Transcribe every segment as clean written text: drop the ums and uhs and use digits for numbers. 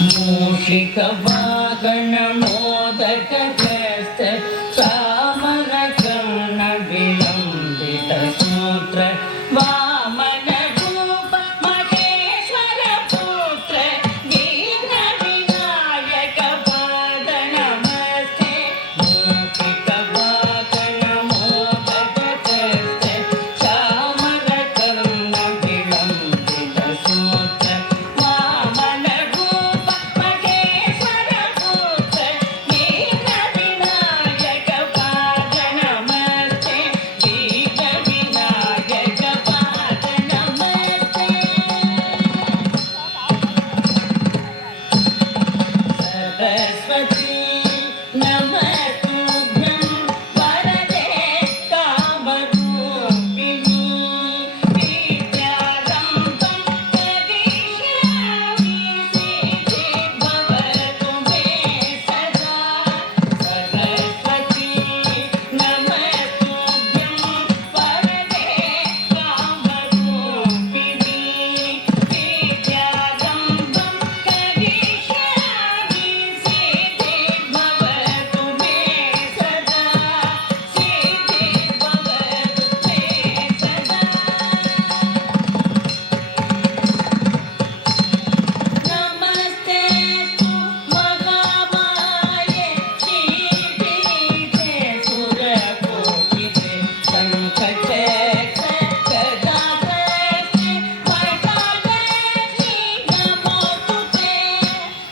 मूषिक वाहन मोदक ग्रस्त चामर कर्ण विलंबित सूत्र वामन रूप महेश्वर पुत्र विघ्न विनायक पाद नमस्ते मूषिक वाहन मोदक ग्रस्त चामर कर्ण विलंबित सूत्र वामन रूप महेश्वर पुत्र विघ्न विनायक पाद नमस्ते विघ्न विनायक पाद नमस्ते सरस्वती नमस्तुभ्यं वरदे कामरूपिणी विद्यारम्भं करिष्यामि सिद्धिर्भवतु मे सदा सरस्वती नमस्तुभ्यं वरदे कामरूपिणी विद्यारम्भं करिष्यामि सिद्धिर्भवतु मे सदा सिद्धिर्भवतु मे सदा नमस्तेस्तु महामाये श्रीपीठे सुरपूजिते शङ्खचक्र गदाधरे वरदालक्ष्मी नमोस्तुते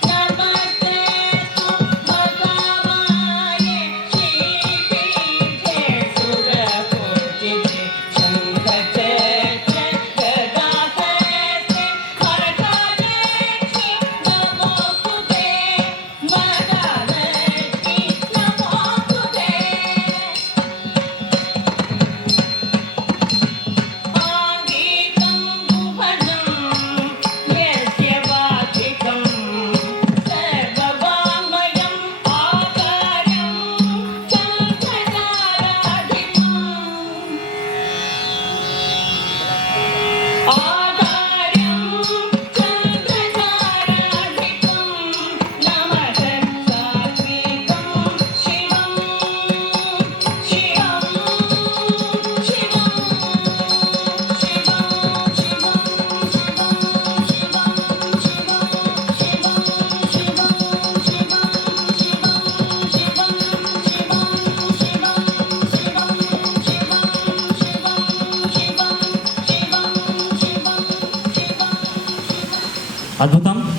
नमस्तेस्तु महामाये श्रीपीठे सुरपूजिते शङ्खचक्र गदाधरे वरदालक्ष्मी नमोस्तुते वरदालक्ष्मी नमोस्तुते आङ्गिकं भुवनं यस्य वाचिकं सर्ववाङ्मयम् आकारं चन्द्रताराधिपम् आकारं चन्द्रताराधिपं नमः सात्विकं शिवं शिवं शिवं అద్భుతం.